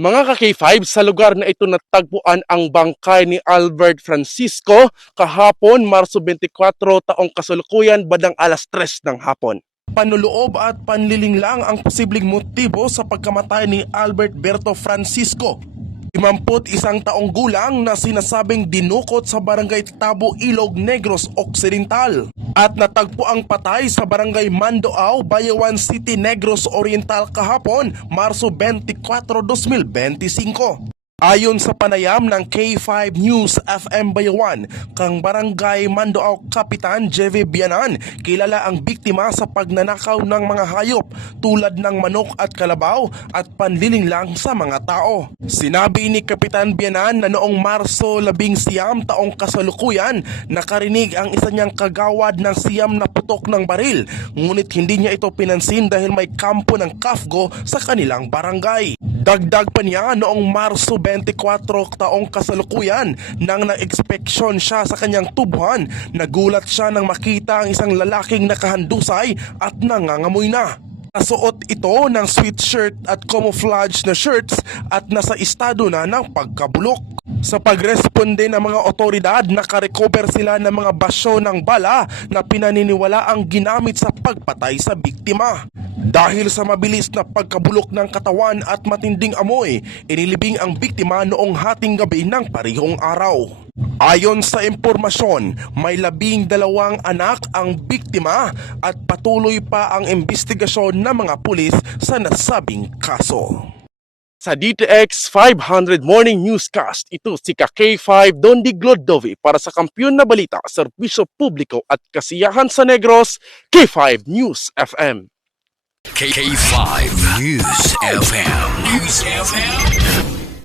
Mga ka-K5, sa lugar na ito natagpuan ang bangkay ni Albert Francisco kahapon, Marso 24, taong kasalukuyan, bandang alas 3 ng hapon. Panloloob at panliling lang ang posibleng motibo sa pagkamatay ni Albert Berto Francisco, 51 taong gulang na sinasabing dinukot sa barangay Tabo, Ilog Negros Occidental at natagpo ang patay sa barangay Mandoao, Bayawan City, Negros Oriental kahapon, Marso 24, 2025. Ayon sa panayam ng K5 News FM Bayawan, kang barangay Mandoao Kapitan Jeve Bianan, kilala ang biktima sa pagnanakaw ng mga hayop tulad ng manok at kalabaw at panliling lang sa mga tao. Sinabi ni Kapitan Bianan na noong Marso 11 taong kasalukuyan, nakarinig ang isa niyang kagawad ng siyam na putok ng baril, ngunit hindi niya ito pinansin dahil may kampo ng KAFGO sa kanilang barangay. Dagdag pa niya, noong Marso 24 taong kasalukuyan, nang na-ekspeksyon siya sa kanyang tubuhan, nagulat siya nang makita ang isang lalaking nakahandusay at nangangamoy na. Nasuot ito ng sweatshirt at camouflage na shirts at nasa estado na ng pagkabulok. Sa pagresponde ng mga otoridad, nakarecover sila ng mga basyo ng bala na pinaniniwala ang ginamit sa pagpatay sa biktima. Dahil sa mabilis na pagkabulok ng katawan at matinding amoy, inilibing ang biktima noong hating gabi ng parehong araw. Ayon sa impormasyon, may 12 anak ang biktima at patuloy pa ang investigasyon ng mga pulis sa nasabing kaso. Sa DTX 500 Morning Newscast, ito si K5 Don Di Glodovi para sa Kampiyon na Balita, Serbisyo Publiko at Kasiyahan sa Negros, K5 News FM. K5 News FM.